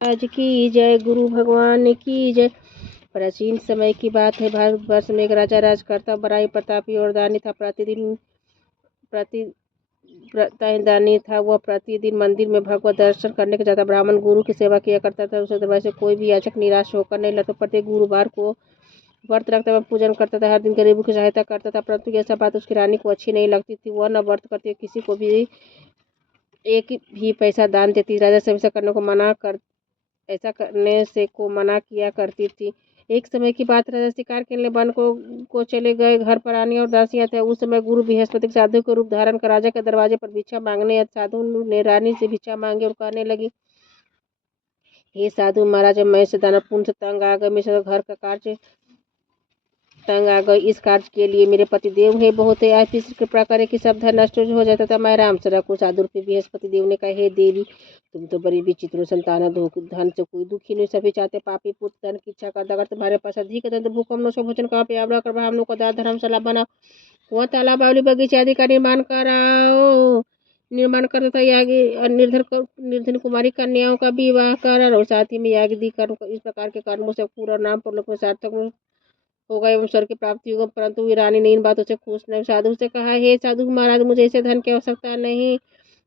आज की जय, गुरु भगवान की जय। प्राचीन समय की बात है। भारतवर्ष में एक राजा राज करता, बड़ाई प्रतापी और दानी था। दानी था। वह प्रतिदिन मंदिर में भगवत दर्शन करने के जाता। ब्राह्मण गुरु की सेवा किया करता था। उसके दरबार से कोई भी याचक निराश होकर नहीं लौटा। प्रत्येक गुरुवार को व्रत रखता हुआ पूजन करता था। हर दिन गरीबों की सहायता करता था। परंतु यह सब बात उसकी रानी को अच्छी नहीं लगती थी। वह न व्रत करती, किसी को भी एक भी पैसा दान देती। राजा से ऐसा करने से को मना किया करती थी। एक समय की बात, राजा शिकार के लिए वन को चले गए। घर पर रानी और दासियां थे। उस समय गुरु बृहस्पति साधु के रूप धारण कर राजा के दरवाजे पर भिक्षा मांगने। साधु ने रानी से भिक्षा मांगी और कहने लगी, हे साधु महाराज, मैं से दानव पुण्य से तंग आ गए। मेरे घर का कार्य तंग आ गई। इस कार्य के लिए मेरे पति देव है बहुत है। आप इस कृपा करें कि सब धन नष्ट हो जाता था। मैं राम से रखूं। साधु रूपी बृहस्पति देव ने कहा, हे देवी, तुम तो बड़ी विचित्र संतान है। धन से कोई दुखी नहीं, सभी चाहते पापी पुत्र धन की इच्छा करता। अगर तुम्हारे पास अधिक धन तो भूखम नो भोजन का प्यावड़ा कर हम लोग को दान धर्मशाला बनाओ, वह तालाब बावली बगीचे आदि का निर्माण कराओ। निर्माण करता था। निर्धन कुमारी कन्याओं का विवाह करा और साथ ही में यागी कर। इस प्रकार के कर्मों से पूरा नाम पर लोग में सार्थक होगा एवं स्वर्ग की प्राप्ति होगा। परंतु रानी ने इन बातों से खुश नहीं। साधु से कहा, हे साधु महाराज, मुझे ऐसे धन की आवश्यकता नहीं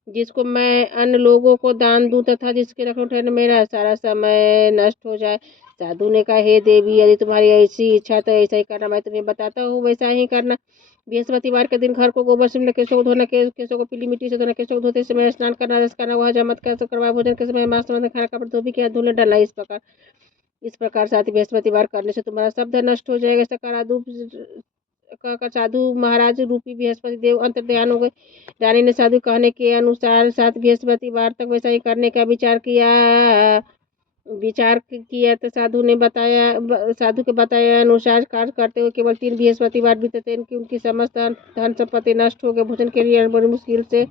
जिसको मैं अन्य लोगों को दान दूं तथा जिसके रखने मेरा सारा समय नष्ट हो जाए। साधु ने कहा, हे देवी, यदि तुम्हारी ऐसी इच्छा तो ऐसा ही करना। मैं तुम्हें बताता हूँ, वैसा ही करना। बृहस्पतिवार के दिन घर को गोबर से केशों धोना, केशों को पीली मिट्टी से धोना, केशों धोते समय स्नान करना, रस करना, वह जमत करवा, भोजन के समय मांस खाना, कपड़े धोबी के हाथ धोने डालना। इस प्रकार साथ बृहस्पतिवार करने से तुम्हारा सब धन नष्ट हो जाएगा। ऐसा का साधु महाराज रूपी बृहस्पति देव अंतर ध्यान हो गए। रानी ने साधु कहने के अनुसार 7 बृहस्पतिवार तक वैसा ही करने का विचार किया तो साधु के बताया अनुसार कार्य करते हुए केवल 3 बृहस्पतिवार बीते थे। उनकी समस्त धन संपत्ति नष्ट हो गए। भोजन के लिए बड़ी मुश्किल से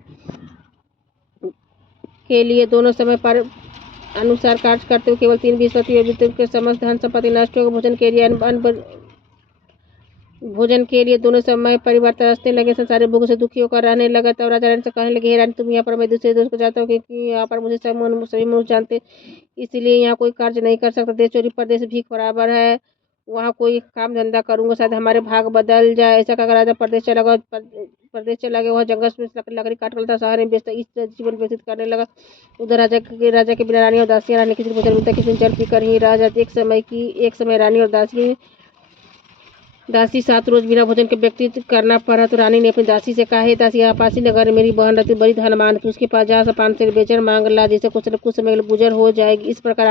के लिए दोनों समय पर अनुसार कार्य करते हुए केवल 3 बृहस्पतिवार बीते। उनके समस्त धन संपत्ति नष्ट हो गए। भोजन के लिए दोनों समय परिवार तरसने लगे। संसारी भोगों से दुखी होकर रहने लगा। तब राजा रानी से कहने लगे, हे रानी, तुम यहाँ पर मैं दूसरे देश को जाता हूँ क्योंकि यहाँ पर मुझे सभी मनुष्य जानते, इसलिए यहाँ कोई कार्य नहीं कर सकता। देश चोरी परदेश भीख बराबर है। वहाँ कोई काम धंधा करूंगा, शायद हमारे भाग बदल जाए। ऐसा कहकर राजा प्रदेश चला गया। वह जंगल में लकड़ी काट कर शहर में बेचता। इस जीवन व्यतीत करने लगा। उधर राजा के बिना रानी और दासियां रानी किसी भोजन मिलता, किसी जल पीकर ही रह जाती। एक समय रानी और दासी 7 रोज बिना भोजन के व्यतीत करना पड़ा। तो रानी ने अपनी दासी से कहा, हे दासी, यहाँ पासी नगर में मेरी बहन रहती, बड़ी धनवान थी। उसके पास जा 5 से बेचर मांग ला, जिससे कुछ समय गुजर हो जाएगी। इस प्रकार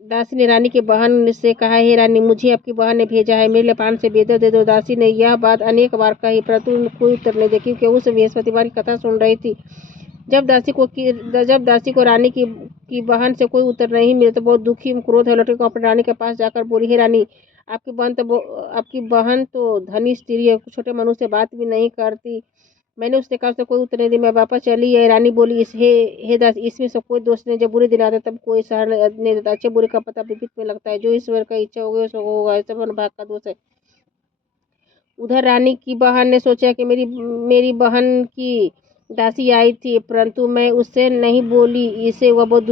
दासी ने रानी की बहन से कहा, हे रानी, मुझे आपकी बहन ने भेजा है, मेरे लिए 5 से बेदर दे दो। दासी ने यह बात अनेक बार कही, परंतु कोई उत्तर नहीं दे, क्योंकि उस बृहस्पतिवार की कथा सुन रही थी। जब दासी को रानी की बहन से कोई उत्तर नहीं मिला तो बहुत दुखी क्रोध है लौटकर अपनी रानी के पास जाकर बोली, हे रानी, आपकी बहन तो धनी स्त्री है, छोटे मनुष्य से बात भी नहीं करती। मैंने उसने कहा, उसने कोई उत्तर नहीं दिया, मैं वापस चली है। रानी बोली, हे दास, इसमें सब कोई दोष नहीं। जब बुरे दिन आते तब कोई सहारा नहीं देता। अच्छे बुरे का पता विपरीत में लगता है। जो ईश्वर का इच्छा होगी सो होगा, सब भाग का दोष है। उधर रानी की बहन ने सोचा कि मेरी बहन की दासी आई थी, परंतु मैं उससे नहीं बोली, इसे वह बहुत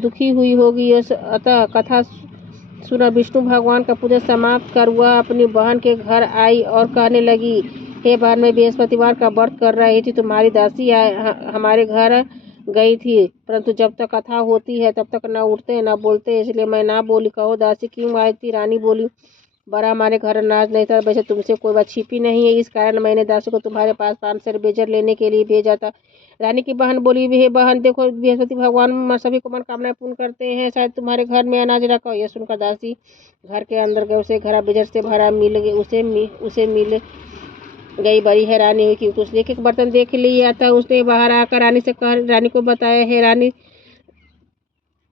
दुखी हुई होगी। अतः कथा सुना विष्णु भगवान का पूजा समाप्त कर वह अपनी बहन के घर आई और कहने लगी, हे बहन, मैं बृहस्पतिवार का व्रत कर रही थी, तुम्हारी दासी हमारे घर गई थी, परंतु जब तक कथा होती है तब तक न उठते न बोलते, इसलिए मैं ना बोली। कहो दासी, क्यों आई थी? रानी बोली, बड़ा हमारे घर अनाज नहीं था, वैसे तुमसे कोई बात छिपी नहीं है, इस कारण मैंने दासी को तुम्हारे पास 5 सेर बेजर लेने के लिए भेजा था। रानी की बहन बोली, हे बहन, देखो, बृहस्पति भगवान सभी को मनोकामनाएं पूर्ण करते हैं, शायद तुम्हारे घर में अनाज रखा हो। यह सुनकर दासी घर के अंदर गए। उसे घर बेजर से भरा मिल गया। उसे मिल गई। बड़ी हैरानी हुई क्योंकि उसने एक बर्तन देख लिया था। उसने बाहर आकर रानी को बताया।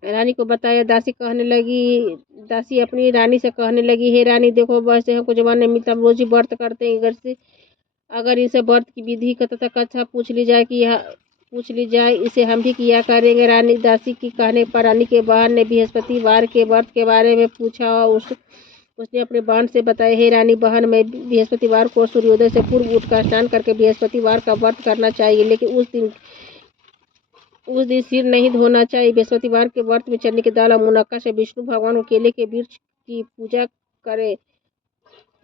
रानी को बताया। दासी अपनी रानी से कहने लगी, हे रानी, देखो, वैसे हमको जवान नहीं मिलता, हम रोज ही व्रत करते हैं। अगर इसे व्रत की विधि का तथा कथा पूछ ली जाए, इसे हम भी किया करेंगे। दासी की कहने पर रानी के बहन ने बृहस्पतिवार के व्रत के बारे में पूछा। उसने अपने बाण से बताया, हे रानी बहन, मैं बृहस्पतिवार को सूर्योदय से पूर्व उठकर स्नान करके बृहस्पतिवार का व्रत करना चाहिए, लेकिन उस दिन सिर नहीं धोना चाहिए। बृहस्पतिवार के व्रत में चने की दाल और मुनक्का से विष्णु भगवान को केले के वृक्ष की करे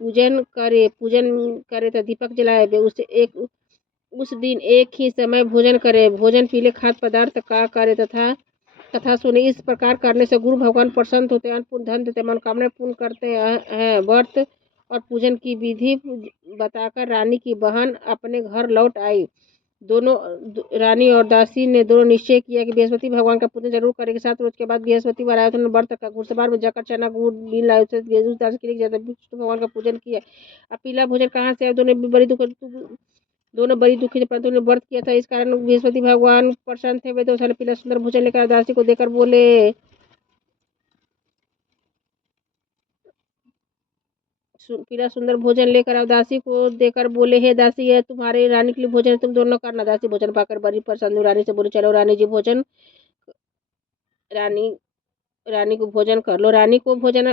पूजन करे तो दीपक जलाए। उस दिन एक ही समय भोजन करे, भोजन पीले खाद्य पदार्थ का करे तथा कथा सुने। इस प्रकार करने से गुरु भगवान प्रसन्न होते हैं, अन्नपूर्ण धन देते, मनोकामना पूर्ण करते हैं। व्रत और पूजन की विधि बताकर रानी की बहन अपने घर लौट आई। दोनों रानी और दासी ने दोनों निश्चय किया कि बृहस्पति भगवान का पूजन जरूर करेंगे। 7 रोज के बाद बृहस्पतिवार आया, उन्होंने व्रत का घुड़सवार में जाकर चना गुड़ नील लाए दासी के लिए विष्णु भगवान का पूजन किया। अब पीला भोजन कहाँ से आया? दोनों बड़ी दुखी थे, परंतु उन्होंने व्रत किया था, इस कारण बृहस्पति भगवान प्रसन्न थे। वे तो पीला सुंदर भोजन लेकर दासी को देकर बोले, पीला सुंदर भोजन लेकर दासी को देकर बोले, हे दासी, है तुम्हारे रानी के लिए भोजन है, तुम दोनों करना। दासी भोजन पाकर बड़ी प्रसन्न हुई, रानी से बोली, चलो रानी जी रानी को भोजन कर लो। रानी को भोजन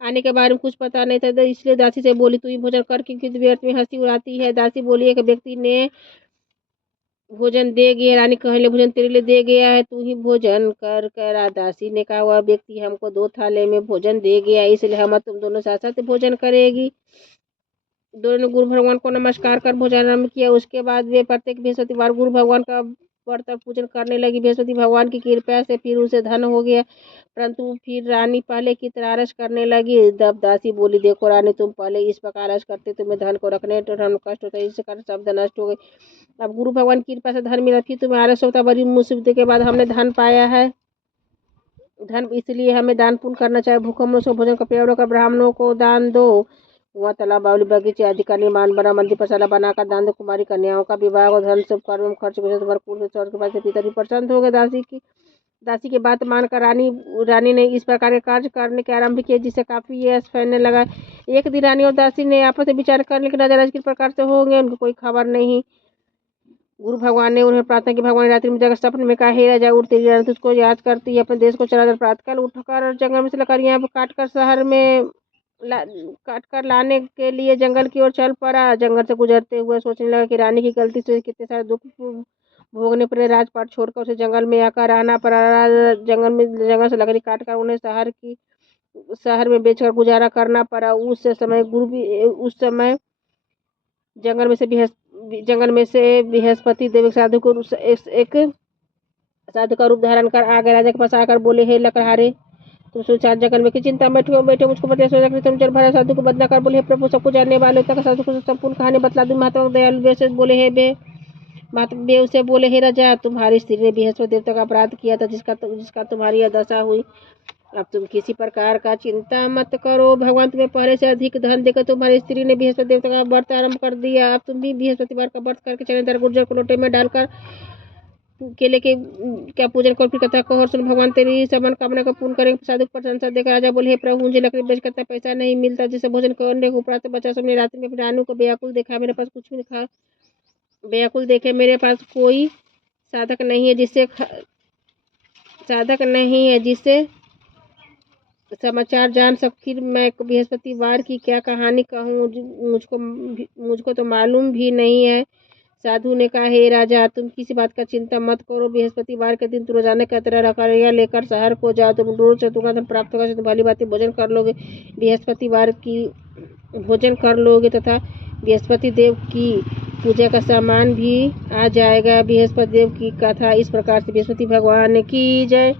आने के बारे में कुछ पता नहीं था, इसलिए दासी से बोली, तू ही भोजन कर, क्योंकि व्यर्थ में हंसी उड़ाती है। दासी बोली, एक व्यक्ति ने भोजन दे गया। रानी कहले, भोजन तेरे लिए दे गया है, तू ही भोजन कर कर। दासी ने कहा, वह व्यक्ति हमको 2 थाले में भोजन दे गया, इसलिए हम तुम दोनों साथ साथ भोजन करेगी। दोनों ने गुरु भगवान को नमस्कार कर भोजन आरंभ किया। उसके बाद वे प्रत्येक बृहस्पतिवार गुरु भगवान का व्रत और पूजन करने लगी। बृहस्पति भगवान की कृपा से फिर उसे धन हो गया, परंतु फिर रानी पहले की तरह आलस करने लगी। तब दासी बोली, देखो रानी, तुम पहले इस प्रकार आलस करते, तुम्हें धन को रखने धन कष्ट होता है, इस कारण सब धन नष्ट हो गई। अब गुरु भगवान की कृपा से धन मिला, फिर तुम्हें आलस होता। बड़ी मुसीबत के बाद हमने धन पाया है, धन इसलिए हमें दान पुण्य करना चाहिए। भूखमों से भोजन का प्रयोग कर ब्राह्मणों को दान दो। वहाँ तालाब, बावली, बगीचे आदि का निर्माण बना, मंदिर पसाला बनाकर दान दो। कुमारी कन्याओं का विवाह और धन सब कर्म में खर्च कर तुम्हारे कुल स्वर्ग के बाद पिता भी प्रसन्न हो गए। दासी की बात मानकर रानी ने इस प्रकार के कार्य करने के आरंभ किए, जिससे काफी यश फैलने लगा। एक दिन रानी और दासी ने आपस में विचार करने के नजर किस प्रकार से होंगे, उनको कोई खबर नहीं। गुरु भगवान ने उन्हें प्रार्थना की। भगवान रात्रि में जाकर सपने में कहा, हे राजा, उठ, तेरी रानी तुझको याद करती है, अपने देश को चला कर प्रातःकाल उठकर जंगल में से लकड़ियां काट कर लाने के लिए जंगल की ओर चल पड़ा। जंगल से गुजरते हुए सोचने लगा कि रानी की गलती से कितने सारे दुख भोगने पड़े। राजपाट छोड़कर उसे जंगल में आकर रहना पड़ा। जंगल से लकड़ी काट कर उन्हें शहर में बेचकर गुजारा करना पड़ा। उस समय जंगल में से बृहस्पति देव एक साधु का रूप धारण कर आ गए। राजा के पास आकर बोले, हे लकड़हारे, तुम सुनसान जंगल में की चिंता में बैठे मुझको बताया। सोचा कि तुम जल भरा साधु को बदला कर बोले, हे प्रभु, सबको जानने वाले तक साधु को संपूर्ण कहानी बतला दूं। महात्मा दयालु वैसे बोले, महात्मा उसे बोले, हे राजा, तुम्हारी स्त्री ने बृहस्पति देवता का अपराध किया था, जिसका तुम्हारी यह दशा हुई। अब तुम किसी प्रकार का चिंता मत करो, भगवान तुम्हें पहले से अधिक धन देकर तुम्हारी स्त्री ने बृहस्पति देवता का व्रत आरंभ कर दिया। अब तुम भी बृहस्पतिवार का व्रत करके चने गुर्जर को लोटे में डालकर केले के क्या पूजन कर, फिर कथा को और सुन, भगवान तेरी सब मनोकामना को पूर्ण करेंगे। साधु को प्रशंसा देकर राजा बोले, हे प्रभु, मुझे लकड़ी बेच करता पैसा नहीं मिलता, जिसे भोजन करने को उपरांत बचा। सबने रात्रि में रानू को बेयाकुल देखा, मेरे पास कुछ भी नहीं बेयाकुल देखे, मेरे पास कोई साधक नहीं है जिससे समाचार जान सक। मैं बृहस्पतिवार की क्या कहानी कहूँ, मुझको तो मालूम भी नहीं है। साधु ने कहा, हे राजा, तुम किसी बात का चिंता मत करो। बृहस्पतिवार के दिन तुम रोजाना की तरह रखड़ियाँ लेकर शहर को जाओ, तुम रोज चतुर्था धन प्राप्त होगा, तुम भली बात भोजन कर लोगे। बृहस्पतिवार की भोजन कर लोगे तथा बृहस्पति देव की पूजा का सामान भी आ जाएगा। बृहस्पति देव की कथा इस प्रकार से। बृहस्पति भगवान की जय।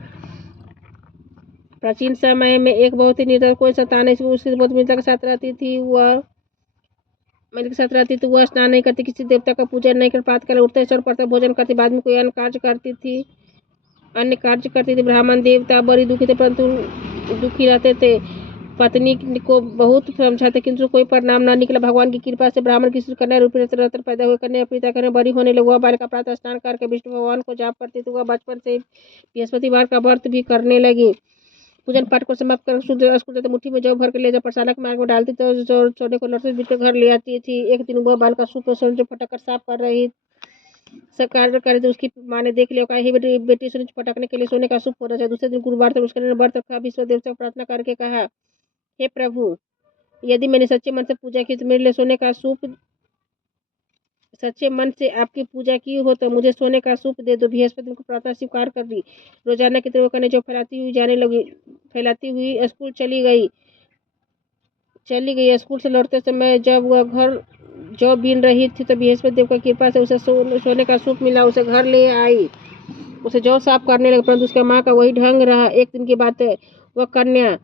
प्राचीन समय में एक बहुत ही निर्धन कोई संतान उसकी बहुत मित्रता के साथ रहती थी। वह स्नान नहीं करती, किसी देवता का पूजन नहीं कर, प्रातःकाल उठते स्वर पढ़ते भोजन करती, बाद में कोई अन्य कार्य करती थी। ब्राह्मण देवता बड़ी दुखी थे, परंतु दुखी रहते थे। पत्नी को बहुत समझाते, किंतु कोई परिणाम न निकला। भगवान की कृपा से ब्राह्मण की कन्या रूपी रत्न पैदा हुए। कन्या पिता करने बड़ी होने लगी। वह बालिका प्रातः स्नान करके विष्णु भगवान को जाप करती थी। वह बचपन से बृहस्पतिवार का व्रत भी करने लगी। पूजन पाठ को समाप्त कर शुद्ध स्कूल मुट्ठी में जौ भर के ले जा पाठशाला के मार्ग में डालती तो छोटे को लड़ते बीच घर ले आती थी। एक दिन वह बालिका सूप फटक कर साफ कर रही सब कार्य करे तो उसकी माँ ने देख लिया, कहा हे बेटी बेटी सूरज पटकने के लिए सोने का सूप होना चाहिए। दूसरे दिन गुरुवार था, उसके ने व्रत रखा, विश्व देव से प्रार्थना करके कहा, हे प्रभु, यदि मैंने सच्चे मन से पूजा की तो मेरे लिए सोने का सूप, सच्चे मन से आपकी पूजा की हो तो मुझे सोने का सूप दे दो। बृहस्पति को प्रार्थना स्वीकार कर ली। रोजाना की तरह कन्या जो फैलाती हुई जाने लगी, फैलाती हुई स्कूल चली गई। स्कूल से लौटते समय जब वह घर जौ बीन रही थी तो बृहस्पति देव की कृपा से उसे सोने का सूप मिला। उसे घर ले आई, उसे जौ साफ करने लगे, परंतु उसका माँ का वही ढंग रहा। एक दिन की बात है, वह कन्या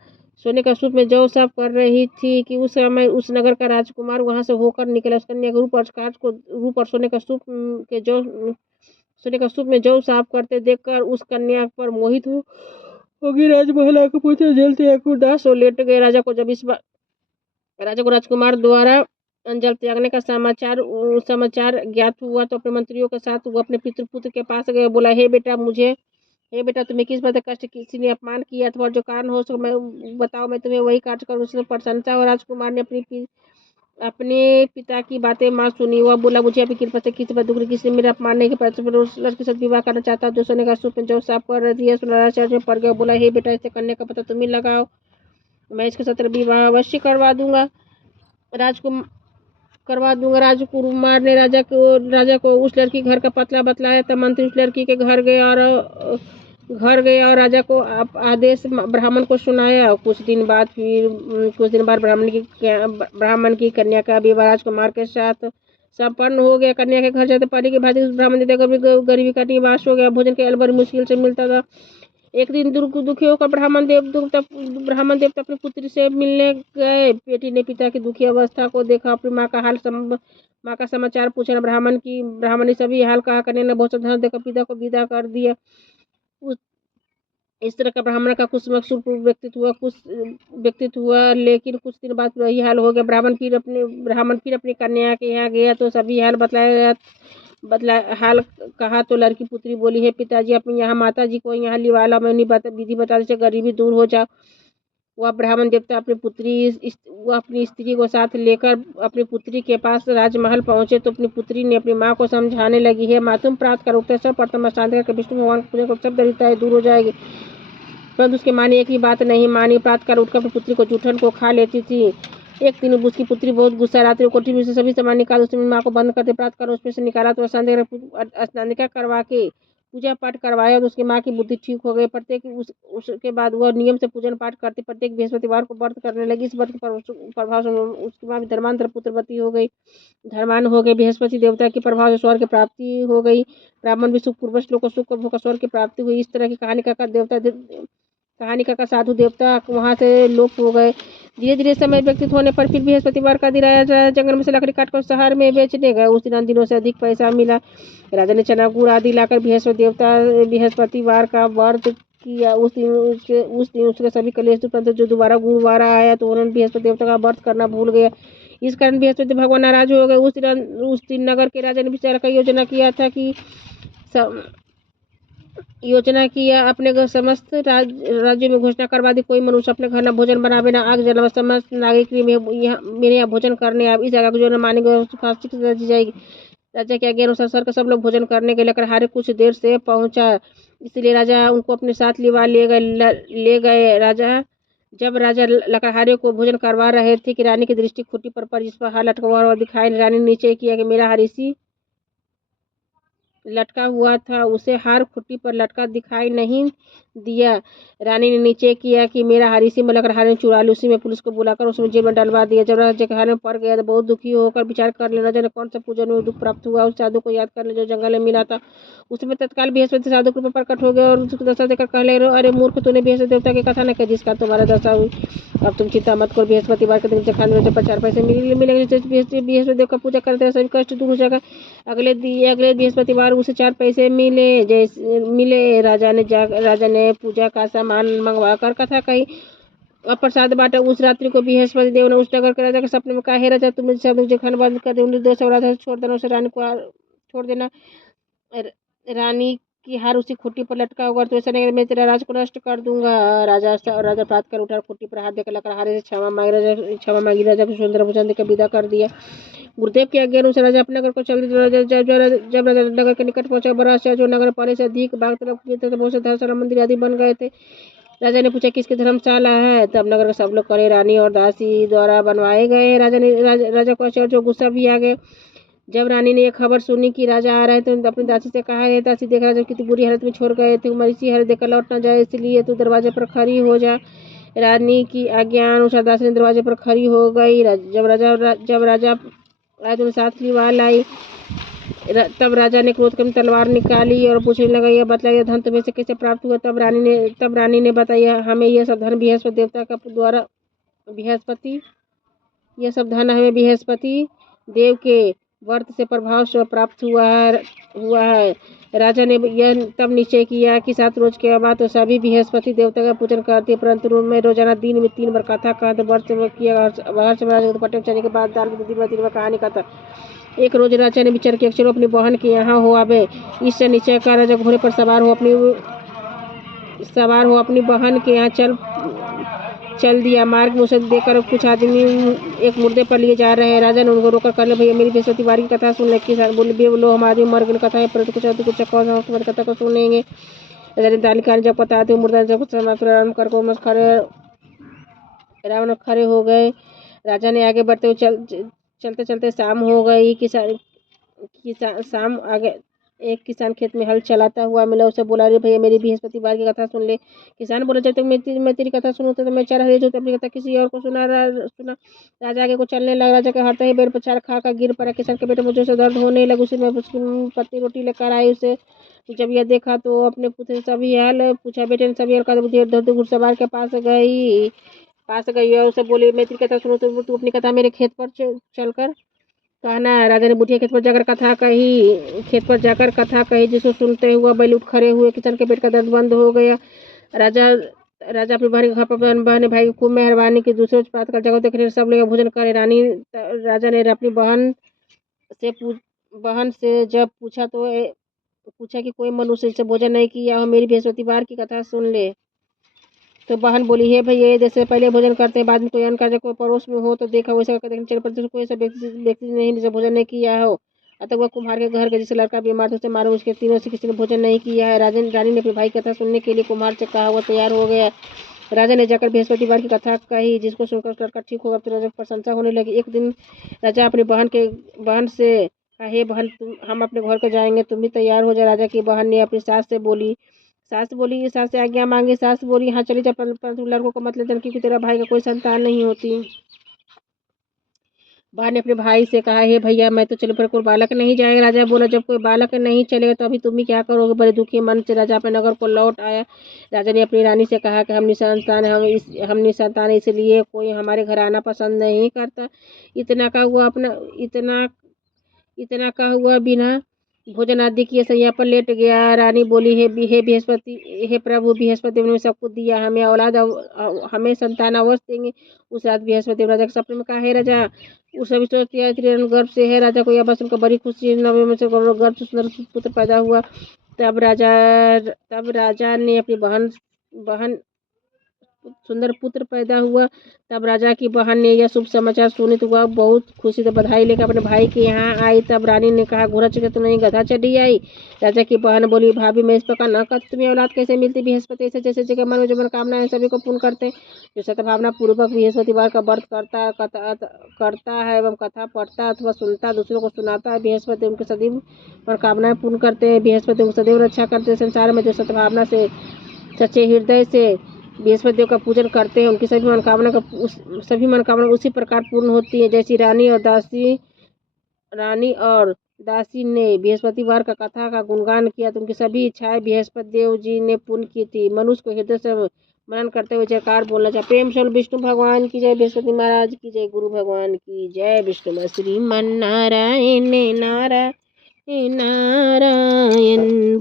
सोने का सूप में जौ साफ कर रही थी कि उस समय उस नगर का राजकुमार वहां से होकर निकला। उस कन्या के रूप और सोने का सूप के जौ सोने का सूप में जौ साफ करते देखकर उस कन्या पर मोहित होगी राजमहल आकर पूछे, झेलते उदास हो लेट गए। राजा को राजकुमार द्वारा अंजल त्यागने का समाचार ज्ञात हुआ तो अपने मंत्रियों के साथ वो अपने पितृपुत्र के पास गए। बोला, हे बेटा तुम्हें किस बात का कष्ट, किसी ने अपमान किया अथवा जो कारण हो सो मैं बताओ, मैं तुम्हें वही कार्य करूँ। उसने प्रशंसा और राजकुमार ने अपने पिता की बातें माँ सुनी। वह बोला, मुझे अपनी कृपा से किसी पर दुख नहीं, किसी ने मेरा अपमान नहीं किया, पर उस लड़के के साथ विवाह करना चाहता जो सोने का सूप में जो साफ कर रही है। सुनाराचार्य में पड़ गया। बोला, हे बेटा इसे करने का पता तुम ही लगाओ, मैं इसके साथ विवाह अवश्य करवा दूंगा। राजकुमार ने राजा को उस लड़की के घर का पता बतलाया। तब मंत्री उस लड़की के घर गए और राजा को आदेश ब्राह्मण को सुनाया। कुछ दिन बाद ब्राह्मण की कन्या का विवाह राजकुमार के साथ संपन्न हो गया। कन्या के घर जाते पानी की भांति उस ब्राह्मण ने गरीबी का निवास हो गया। भोजन के बड़ी मुश्किल से मिलता था। एक दिन दुखी होकर ब्राह्मण देवता अपनी पुत्री से मिलने गए। बेटी ने पिता की दुखी अवस्था को देखा, अपनी माँ का समाचार पूछा। ब्राह्मण ने सभी हाल कहा। कन्या ने बहुत धन देकर पिता को विदा कर दिया। इस तरह का ब्राह्मण का कुछ व्यक्तित्व हुआ, लेकिन कुछ दिन बाद वही हाल हो गया। ब्राह्मण फिर अपनी कन्या के यहाँ गया तो सभी हाल कहा तो लड़की पुत्री बोली, है पिताजी, अपने यहाँ माता जी को यहाँ लिवाला, मैं विधि बता दे गरीबी दूर हो जाओ। वह ब्राह्मण देवता अपनी स्त्री को साथ लेकर अपनी पुत्री के पास राजमहल पहुंचे तो अपनी पुत्री ने अपनी माँ को समझाने लगी, है माँ, तुम प्रातः कर उठते सब प्रथम शांति करके विष्णु भगवान की पूजा को सब दरिद्रता है दूर हो जाएगी। परंतु उसकी माँ ने एक ही बात नहीं मानी। प्रातः कर उठकर अपनी पुत्री को जूठन को खा लेती थी। एक दिन उसकी पुत्री बहुत गुस्सा, रात्रि कोठरी में से सभी सामान निकाल उसने माँ को बंद करते। प्रातः कर उसमें से निकाला तो स्नानिका करवा के पूजा पाठ करवाया तो उसकी माँ की बुद्धि ठीक हो गई। उसके बाद वह नियम से पूजन पाठ करते। प्रत्येक बृहस्पतिवार को व्रत करने लगी। इस व्रत के प्रभाव से उसकी माँ भी धर्मांतर पुत्रवती हो गई, धर्मान हो गई। बृहस्पति देवता के प्रभाव से स्वर्ग की प्राप्ति हो गई। ब्राह्मण भी सुख पूर्वक लोग को सुख भोग स्वर्ग की प्राप्ति हुई। इस तरह की कहानी का साधु देवता वहां से लोप हो गए। धीरे धीरे समय व्यतीत होने पर फिर बृहस्पतिवार का दिन आया। जंगल में से लकड़ी काटकर शहर में बेचने गए। उस दिन दिनों से अधिक पैसा मिला। राजा ने चना गुड़ आदि लाकर बृहस्पतिवार का व्रत किया। उस दिन उसके सभी कलेश दूर, परंतु जो दोबारा गुरुवार आया तो उन्होंने बृहस्पति देवता का व्रत करना भूल गया। इस कारण बृहस्पति भगवान नाराज हो गए। उस दिन नगर के राजा ने विचार का योजना किया अपने समस्त राज्यों में घोषणा करवा दी, कोई मनुष्य अपने घर न भोजन बनावे न आग जलावे। समस्त नागरिक मेरे यहाँ भोजन करने अब इस जगह को जो न मानेंगे फांसी की सजा दी जाएगी। राजा के आज्ञा अनुसार सर का सब लोग भोजन करने के लिए लकड़हारे कुछ देर से पहुंचा, इसलिए राजा उनको अपने साथ ले गए। जब राजा लकड़हारे को भोजन करवा रहे थे कि रानी की दृष्टि खुटी पर पड़ी, जिस पर हार लटका हुआ दिखाई। रानी ने नीचे किया कि मेरा हरीसी लटका हुआ था, उसे हार खुट्टी पर लटका दिखाई नहीं दिया। रानी ने नीचे किया कि मेरा हरीसी में लकड़हारे ने चुरा ली। उसी में पुलिस को बुलाकर उसमें जेल में डलवा दिया। जब राजा के हार में पड़ गया तो बहुत दुखी होकर विचार कर लेना जाने कौन सा पूजन में दुख प्राप्त हुआ। उस साधु को याद कर ले जो जंगल में मिला था। उसमें तत्काल बृहस्पति साधु के ऊपर प्रकट हो गया और उसकी दशा देकर कहने लगे, अरे मूर्ख, तूने बृहस्पति देवता की कथा न कही जिसका तुम्हारा दशा हुई। अब तुम चिंता मत करो, बृहस्पतिवार के दिन खाने में 4 पैसे मिलेंगे। बृहस्पति देव का पूजा करते हैं सभी कष्ट दूर हो जाएगा। अगले बृहस्पतिवार उसे 4 पैसे मिले। राजा ने पूजा का सामान मंगवा कर कथा कही और प्रसाद बांटा। उस रात्रि को बृहस्पति देव ने उस नगर के राजा के सपने में कहा, हे राजा, तुम मुझे खाना बंद कर दे, निर्दोष और राजा छोड़ देना, उसे रानी को छोड़ देना। रानी कि हार उसी खुट्टी पर लटका होगा, तो ऐसा नहीं कि मैं तेरा राज को नष्ट कर दूंगा। राजा प्रात कर उठा, खुट्टी पर हाथ देकर लकड़ हारे से क्षमा मांगी। राजा को सुंदर भोजन देकर विदा कर दिया। गुरुदेव की आज्ञा अनुसार राजा अपने नगर को चल दिया। जब राजा नगर के निकट पहुंचा, बड़ा आश्चर्य, जो नगर पहले से अधिक भाग तरफ बहुत से धर्मशाला मंदिर आदि बन गए थे। राजा ने पूछा, किसकी धर्मशाला है? तब नगर के सब लोग करे, रानी और दासी द्वारा बनवाए गए। राजा को आश्चर्य, जो गुस्सा भी आ गए। जब रानी ने यह खबर सुनी कि राजा आ रहे थे, तो अपनी दासी से कहा, दासी, देख राजा कितनी बुरी हालत में छोड़ गए थे, उम्र इसी हालत देखकर लौट ना जाए, इसलिए तू दरवाजे पर खड़ी हो जा। रानी की आज्ञा अनुसार दासी ने दरवाजे पर खड़ी हो गई। जब राजा आए तो साथ लीवाल आई। तब राजा ने क्रोध कर तलवार निकाली और पूछने लगा, यह बतलाइए, धन तुम्हें से कैसे प्राप्त हुआ? तब रानी ने बताया, हमें यह सब धन बृहस्पति देवता का द्वारा यह सब धन हमें बृहस्पति देव के व्रत से प्रभाव से प्राप्त हुआ है। राजा ने यह तब निश्चय किया कि 7 रोज के बाद तो सभी बृहस्पति देवता का पूजन करते, परंतु मैं रोजाना दिन में 3 बार कथा कहता, व्रत किया। हर्ष महाराज पटक चलने के बाद दाल में 3 बार कहानी कहता। एक रोज राजा ने विचार किया, चलो अपनी बहन के यहाँ हो आवे। इससे निश्चय कर राजा घोड़े पर सवार हो अपनी बहन के यहाँ चल दिया। मार्ग में उसे देखकर कुछ आदमी एक मुर्दे पर लिए जा रहे हैं। राजा ने उनको रोकर कर, भैया मेरी बृहस्पति वार की कथा सुन ले। किसान बोले, बोलो हम आदमी मर गए कथा है, परंतु कुछ कथा को सुनेंगे। राजा ने तालिका जब बताते मुर्दा जब रावण खड़े हो गए। राजा ने आगे बढ़ते हुए चलते चलते शाम हो गई। शाम आगे एक किसान खेत में हल चलाता हुआ मिला। उसे बोला, अरे भैया मेरी बृहस्पति वार की कथा सुन ले। किसान बोला, जब तक मैं तेरी कथा सुनूं तो मैं 4 हरी अपनी कथा किसी और को सुना। राजा आगे को चलने लगा। राजा के हरते ही बेर पर 4 खा कर गिर पड़ा। किसान के पेट में जोर से दर्द होने लगा। उसी में उसकी पत्नी रोटी लेकर आई। उसे जब यह देखा तो अपने पुत्र से सभी हाल पूछा। बेटे ने सभी हाल कहा। बुद्धि घुड़सवार के पास गई और उसे बोली, मैं तेरी कथा सुनूं तो तू अपनी कथा मेरे खेत पर चलकर कहना। राजा ने बुढ़िया खेत पर जाकर कथा कही, जिसको सुनते हुआ बैल उठ खड़े हुए। किसान के पेट का दर्द बंद हो गया। राजा अपनी बहन के घर पर बहन भाई को खूब मेहरबानी की। दूसरे प्रात का जगह देख रहे सब लोग भोजन करे। राजा ने अपनी बहन से जब पूछा कि कोई मनुष्य इसे भोजन नहीं किया हो, मेरी बृहस्पतिवार की कथा सुन ले। तो बहन बोली, हे भैया, जैसे पहले भोजन करते हैं, बाद में कोई अन्य कार्य कोई पड़ोस में हो तो देखा वैसा करके देखना चाहिए, पर कोई ऐसा व्यक्ति नहीं जिसे भोजन नहीं किया हो। अतः वह कुम्हार के घर के जिसे लड़का बीमार था उसे मारो। उसके तीनों से किसी ने भोजन नहीं किया है। रानी ने अपने भाई की कथा सुनने के लिए कुम्हार से कहा, हुआ तैयार हो गया। राजा ने जाकर बृहस्पतिवार की कथा कही, जिसको सुनकर लड़का ठीक होगा। तो राजा की प्रशंसा होने लगी। एक दिन राजा अपनी बहन से कहा, हे बहन, हम अपने घर को जाएंगे, तुम भी तैयार हो जा। राजा की बहन ने अपनी सास से आज्ञा मांगी। सास बोली, हाँ चली जा, परंतु लड़कों को मत ले जाना, क्योंकि तेरा भाई का कोई संतान नहीं होती। बहन ने अपने भाई से कहा, हे भैया, मैं तो चले पर कोई बालक नहीं जाएगा। राजा बोला, जब कोई बालक नहीं चलेगा तो अभी तुम ही क्या करोगे? बड़े दुखी मन से राजा अपने नगर को लौट आया। राजा ने अपनी रानी से कहा कि हम निसंतान है, इसलिए कोई हमारे घर आना पसंद नहीं करता। इतना का हुआ बिना भोजन आदि किए सैया पर लेट गया। रानी बोली, हे प्रभु, बृहस्पति ने सबको दिया, हमें संतान अवश्य देंगे। उस रात बृहस्पति राजा के सपने में कहा, हे राजा, उस गर्भ से है। राजा को यह बात सुनकर बड़ी खुशी, नवे में से गर्भ से सुंदर पुत्र पैदा हुआ। तब राजा ने अपनी बहन सुंदर पुत्र पैदा हुआ। तब राजा की बहन ने यह शुभ समाचार सुनी तो वह बहुत खुशी से बधाई लेकर अपने भाई के यहाँ आई। तब रानी ने कहा, घोड़ा चढ़े तो नहीं, गधा चढ़ी आई। राजा की बहन बोली, भाभी, मैं इस प्रकार न कर, तुम्हें औलाद कैसे मिलती? बृहस्पति ऐसे जैसे जगह मन में जो मनोकामना है सभी को पूर्ण करते हैं। जो सद्भावना पूर्वक बृहस्पतिवार का व्रत करता है एवं कथा पढ़ता अथवा सुनता, दूसरों को सुनाता है, बृहस्पति उनकी सदैव मनोकामनाएं पूर्ण करते हैं। बृहस्पति उनको सदैव रक्षा करते हैं। संसार में जो सद्भावना से सच्चे हृदय से बृहस्पति देव का पूजन करते हैं, उनकी सभी मनोकामना उसी प्रकार पूर्ण होती है, जैसी रानी और दासी ने बृहस्पतिवार का कथा का गुणगान किया तो उनकी सभी इच्छाएं बृहस्पति देव जी ने पूर्ण की थी। मनुष्य को हृदय से मनन करते हुए जयकार बोलना चाहिए। प्रेम से विष्णु भगवान की जय, बृहस्पति महाराज की जय, गुरु भगवान की जय। विष्णु श्रीमन नारायण नारायण नारायण।